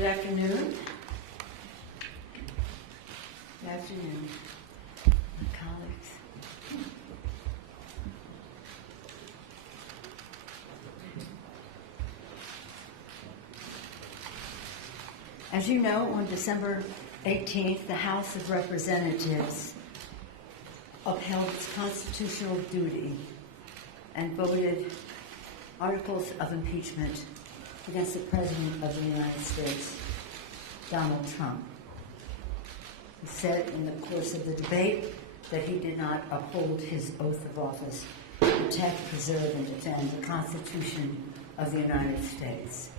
Good afternoon. Good afternoon, my colleagues. As you know, on December 18th, the House of Representatives upheld its constitutional duty and voted articles of impeachment against the President of the United States, Donald Trump. He said in the course of the debate that he did not uphold his oath of office to protect, preserve, and defend the Constitution of the United States.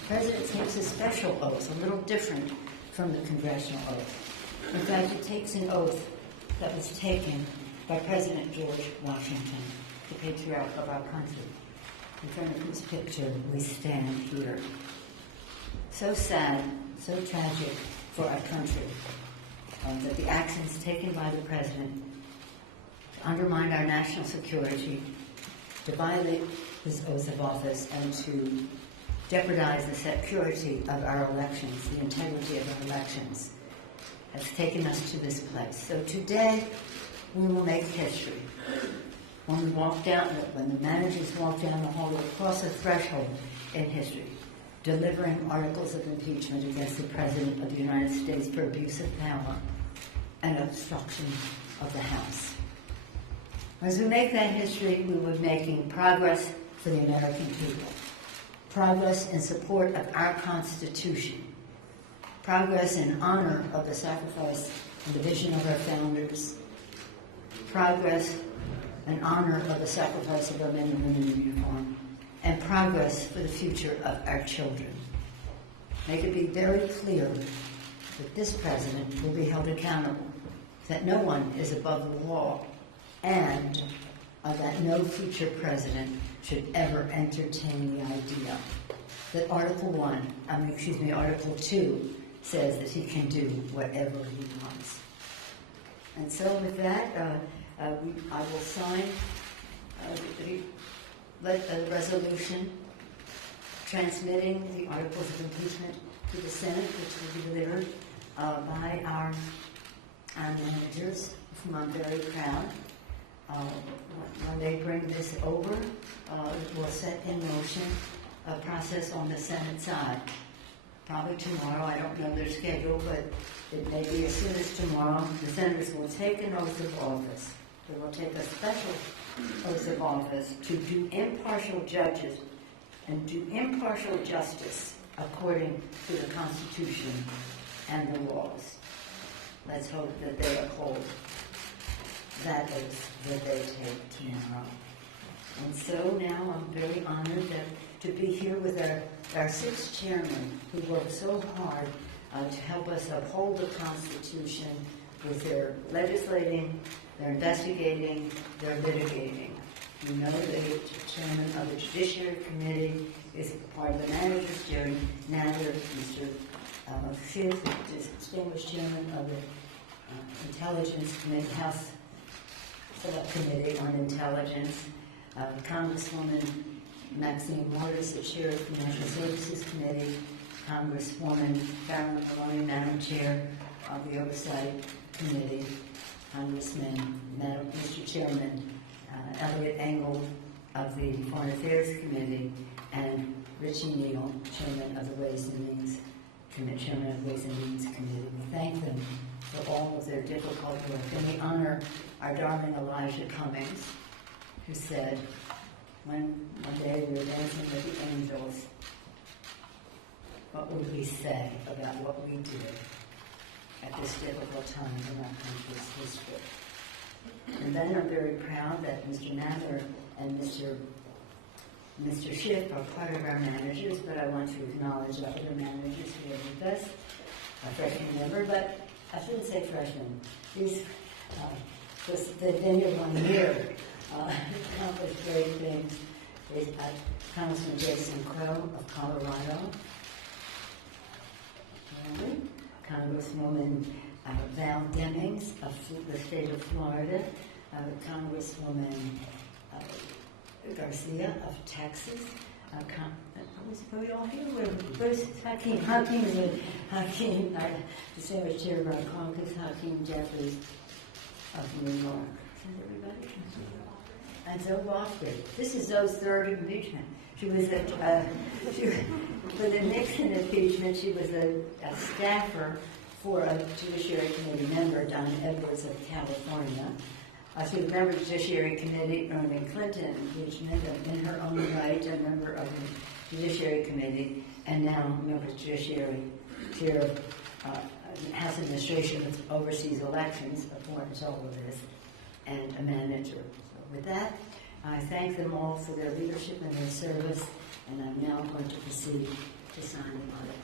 The President takes a special oath, a little different from the congressional oath. In fact, it takes an oath that was taken by President George Washington, the patriarch of our country, in front of whose picture we stand here. So sad, so tragic for our country that the actions taken by the President to undermine our national security, to violate his oath of office, and to jeopardize the security of our elections, the integrity of our elections, has taken us to this place. So today, we will make history. When the managers walk down the hall, we'll cross a threshold in history, delivering articles of impeachment against the President of the United States for abuse of power and obstruction of the House. As we make that history, we will be making progress for the American people, progress in support of our Constitution, progress in honor of the sacrifice and the vision of our founders, progress in honor of the sacrifice of our men and women in uniform, and progress for the future of our children. Make it be very clear that this President will be held accountable, that no one is above the law, and that no future President should ever entertain the idea that Article 2 says that he can do whatever he wants. And so with that, I will sign a resolution transmitting the articles of impeachment to the Senate, which will be delivered by our managers, whom I'm very proud. When they bring this over, it will set in motion a process on the Senate side. Probably tomorrow, I don't know their schedule, but it may be as soon as tomorrow. The senators will take an oath of office. They will take a special oath of office to do impartial judges and do impartial justice according to the Constitution and the laws. Let's hope that they uphold that oath that they take tomorrow. And so now I'm very honored to be here with our six chairmen who worked so hard to help us uphold the Constitution with their legislating, their investigating, their litigating. You know the chairman of the Judiciary Committee is part of the managers, Jerry Nadler, Mr. Schiff, the distinguished chairman of the Intelligence Committee, House Select Committee on Intelligence, Congresswoman Maxine Waters, the chair of the Financial Services Committee, Congresswoman Farron Maloney, Madam Chair of the Oversight Committee, Congressman, Mr. Chairman Elliot Engel of the Foreign Affairs Committee, and Richie Neal, Chairman of the Ways and Means Committee. We thank them for all of their difficult work, and we honor our darling Elijah Cummings, who said, one day we were dancing with the angels, what would we say about what we did at this difficult time in our country's history? And then I'm very proud that Mr. Nadler and Mr. Schiff are part of our managers, but I want to acknowledge our other managers who are with us, a freshman member, but I shouldn't say freshman. They've been here 1 year, accomplished great things. Congressman Jason Crow of Colorado, Congresswoman Val Demings of the state of Florida, Congresswoman Garcia of Texas, Are we all here? Where's Hakeem? Hakeem, distinguished chair by Caucus, Hakeem Jeffries of New York. Is that everybody? And Zoe Lofgren. This is Zoe's third impeachment. She was for the Nixon impeachment, she was a staffer for a Judiciary Committee member, Don Edwards of California. She was a member of the Judiciary Committee on the Clinton impeachment, and in her own right, a member of the Judiciary Committee, and now a member of the Judiciary, chair of House Administration, which oversees elections, according to all of this, and a manager. So with that, I thank them all for their leadership and their service, and I'm now going to proceed to sign the audit.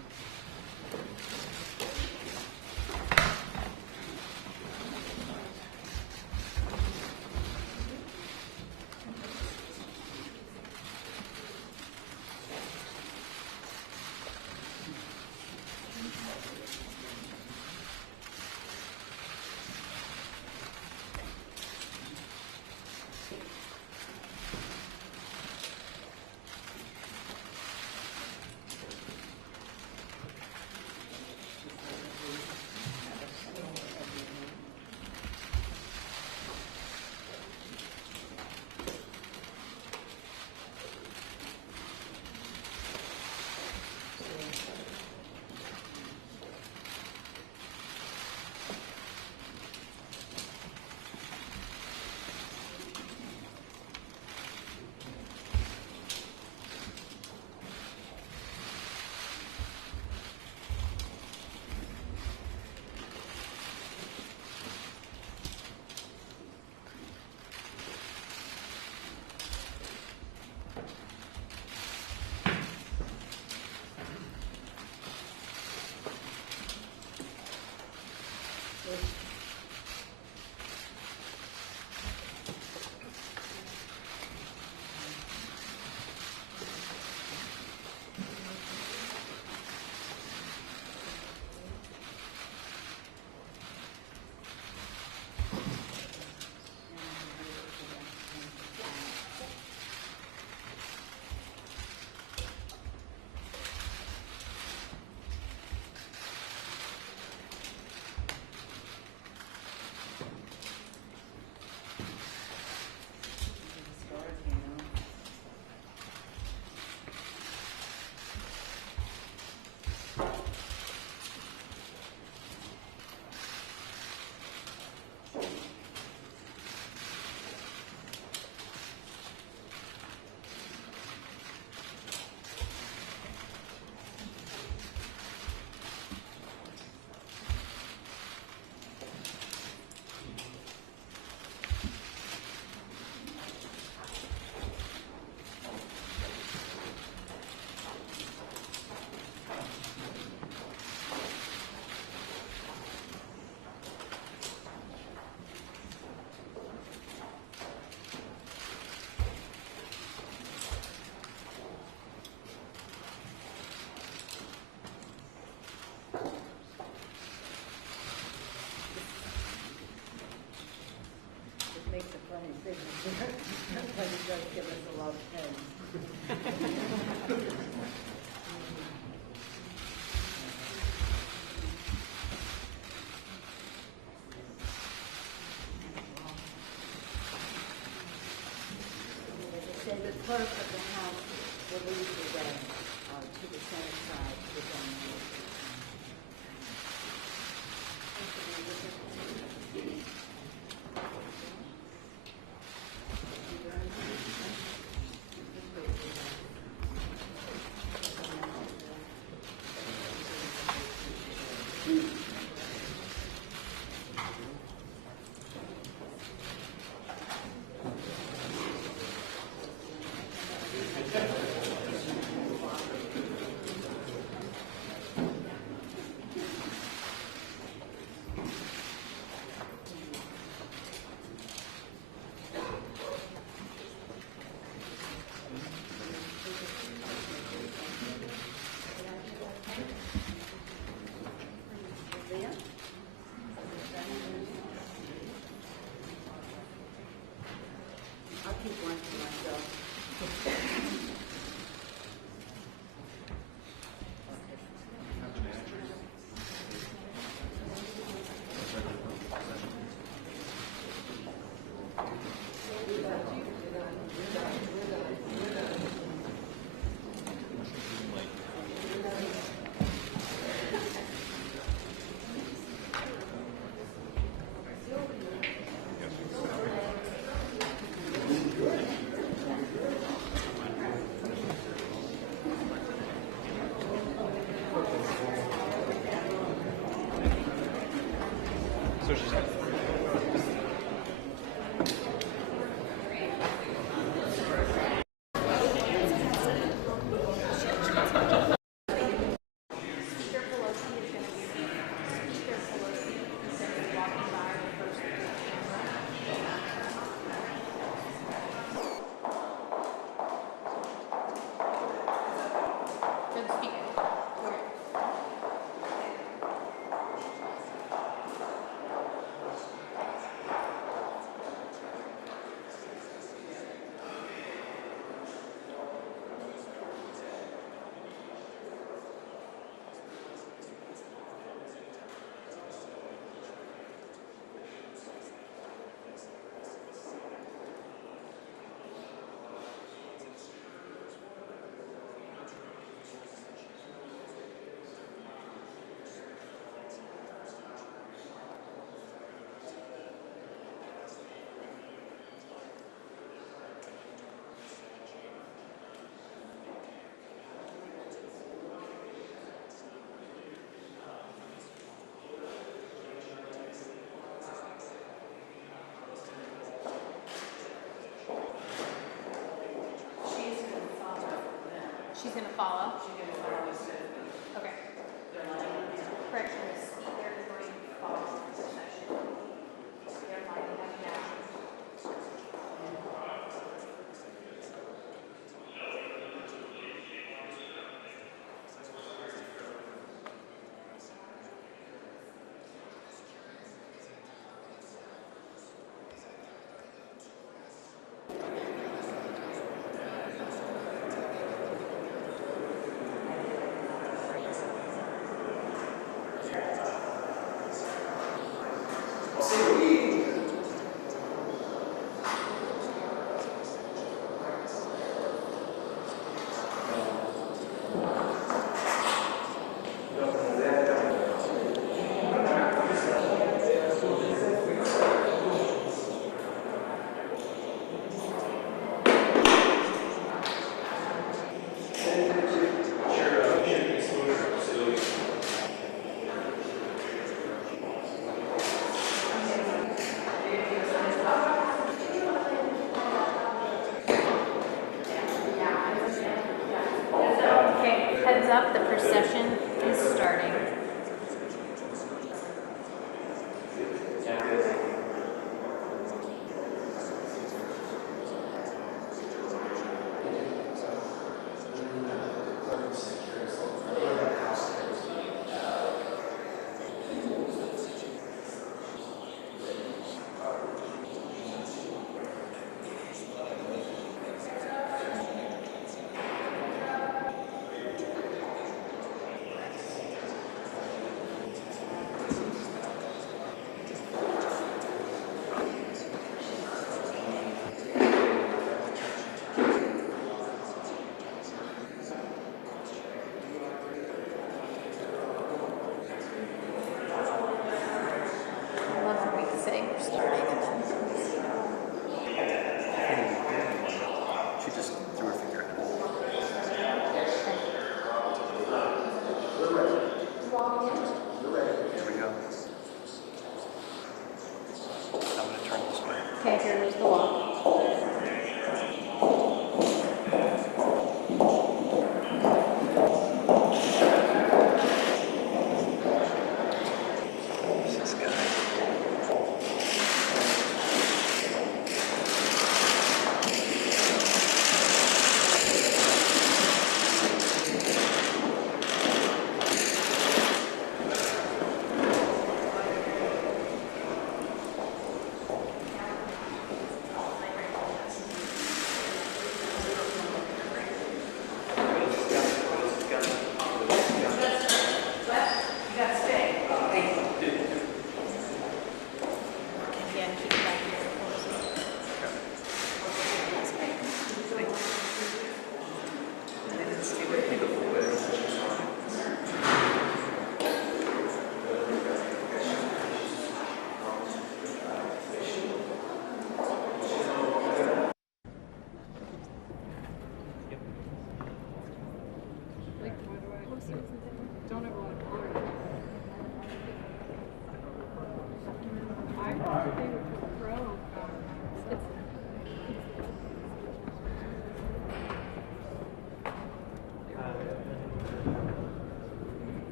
Makes a funny signature. But it does give us a lot of pens. Say the clerk of the House will lead the way to the Senate side with them. She's gonna follow. Okay. Correct. They're going to follow the session. They're lining up now. Okay, heads up, the procession is starting. I love when we can say we're starting and then. She just threw her finger at it. Here we go. I'm going to turn this way. Okay, here goes the walk. This guy.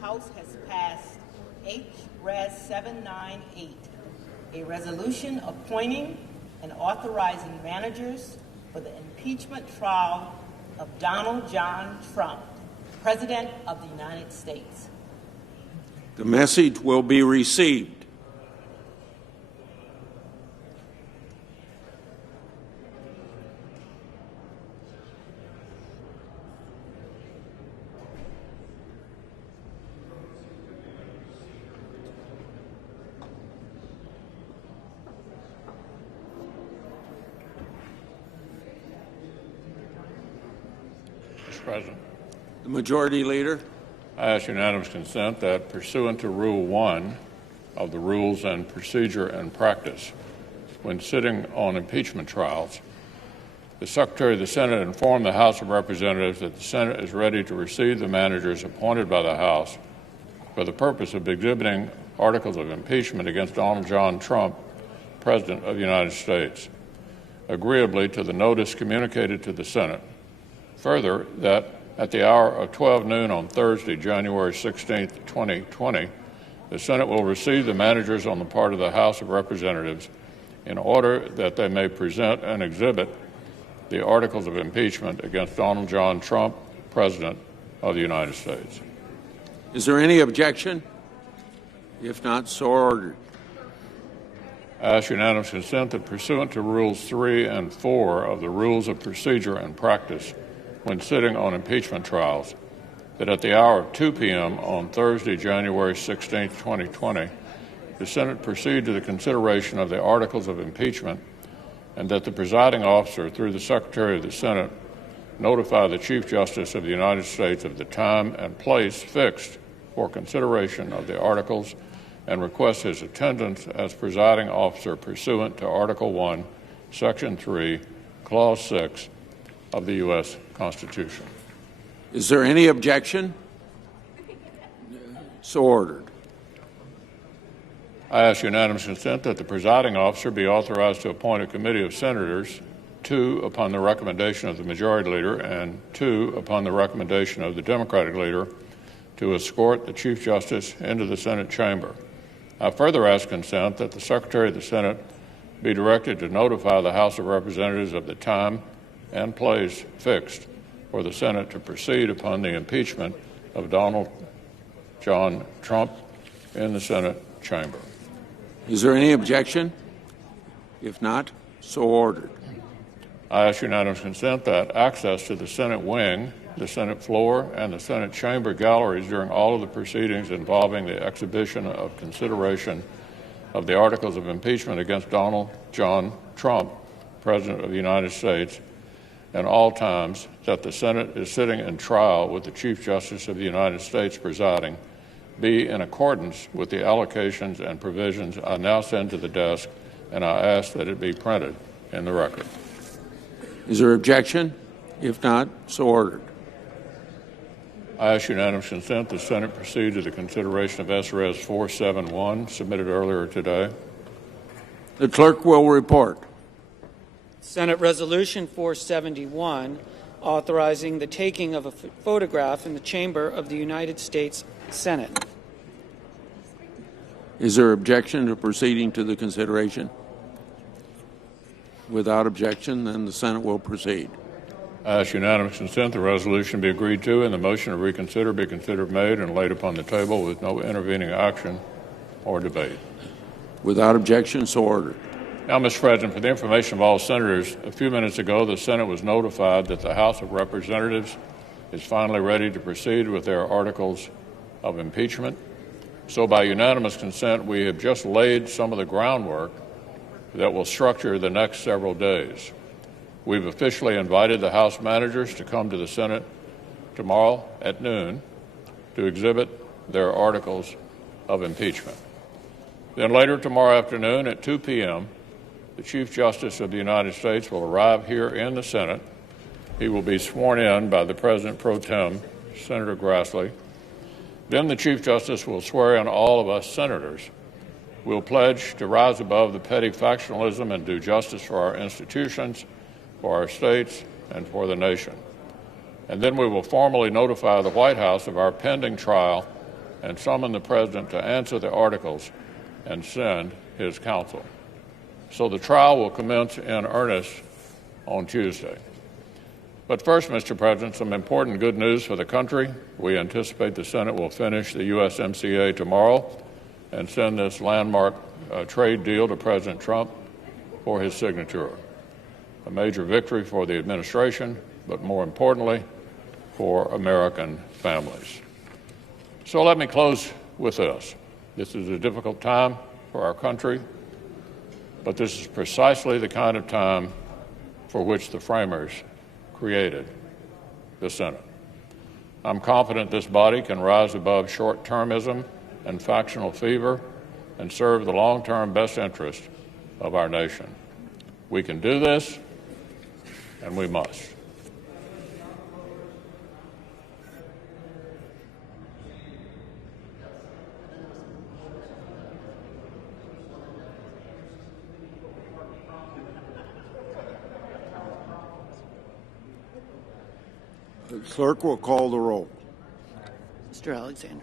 House has passed H-Res 798, a resolution appointing and authorizing managers for the impeachment trial of Donald John Trump, President of the United States. The message will be received. Mr. President, The Majority Leader. I ask unanimous consent that pursuant to Rule 1 of the Rules and Procedure and Practice, when sitting on impeachment trials, the Secretary of the Senate inform the House of Representatives that the Senate is ready to receive the managers appointed by the House for the purpose of exhibiting articles of impeachment against Donald John Trump, President of the United States, agreeably to the notice communicated to the Senate. Further, that at the hour of 12 noon on Thursday, January 16, 2020, the Senate will receive the managers on the part of the House of Representatives in order that they may present and exhibit the articles of impeachment against Donald John Trump, President of the United States. Is there any objection? If not, so ordered. I ask unanimous consent that pursuant to Rules 3 and 4 of the Rules of Procedure and Practice, when sitting on impeachment trials, that at the hour of 2 p.m. on Thursday, January 16, 2020, the Senate proceed to the consideration of the articles of impeachment, and that the presiding officer, through the Secretary of the Senate, notify the Chief Justice of the United States of the time and place fixed for consideration of the articles and request his attendance as presiding officer pursuant to Article 1, Section 3, Clause 6 of the U.S. Constitution. Is there any objection? So ordered. I ask unanimous consent that the presiding officer be authorized to appoint a committee of senators, 2 upon the recommendation of the Majority Leader and 2 upon the recommendation of the Democratic Leader, to escort the Chief Justice into the Senate chamber. I further ask consent that the Secretary of the Senate be directed to notify the House of Representatives of the time and place fixed for the Senate to proceed upon the impeachment of Donald John Trump in the Senate chamber. Is there any objection? If not, so ordered. I ask unanimous consent that access to the Senate wing, the Senate floor, and the Senate chamber galleries during all of the proceedings involving the exhibition of consideration of the articles of impeachment against Donald John Trump, President of the United States, and all times that the Senate is sitting in trial with the Chief Justice of the United States presiding, be in accordance with the allocations and provisions I now send to the desk, and I ask that it be printed in the record. Is there objection? If not, so ordered. I ask unanimous consent the Senate proceed to the consideration of S.Res. 471, submitted earlier today. The clerk will report. Senate Resolution 471, authorizing the taking of a photograph in the chamber of the United States Senate. Is there objection to proceeding to the consideration? Without objection, then the Senate will proceed. I ask unanimous consent the resolution be agreed to and the motion to reconsider be considered made and laid upon the table with no intervening action or debate. Without objection, so ordered. Now, Mr. President, for the information of all senators, a few minutes ago the Senate was notified that the House of Representatives is finally ready to proceed with their articles of impeachment. So by unanimous consent, we have just laid some of the groundwork that will structure the next several days. We've officially invited the House managers to come to the Senate tomorrow at noon to exhibit their articles of impeachment. Then later tomorrow afternoon at 2 p.m., the Chief Justice of the United States will arrive here in the Senate. He will be sworn in by the President pro tem, Senator Grassley. Then the Chief Justice will swear in all of us senators. We'll pledge to rise above the petty factionalism and do justice for our institutions, for our states, and for the nation. And then we will formally notify the White House of our pending trial and summon the President to answer the articles and send his counsel. So the trial will commence in earnest on Tuesday. But first, Mr. President, some important good news for the country. We anticipate the Senate will finish the USMCA tomorrow and send this landmark trade deal to President Trump for his signature. A major victory for the administration, but more importantly, for American families. So let me close with this. This is a difficult time for our country, but this is precisely the kind of time for which the framers created the Senate. I'm confident this body can rise above short-termism and factional fever and serve the long-term best interest of our nation. We can do this, and we must. The clerk will call the roll. Mr. Alexander.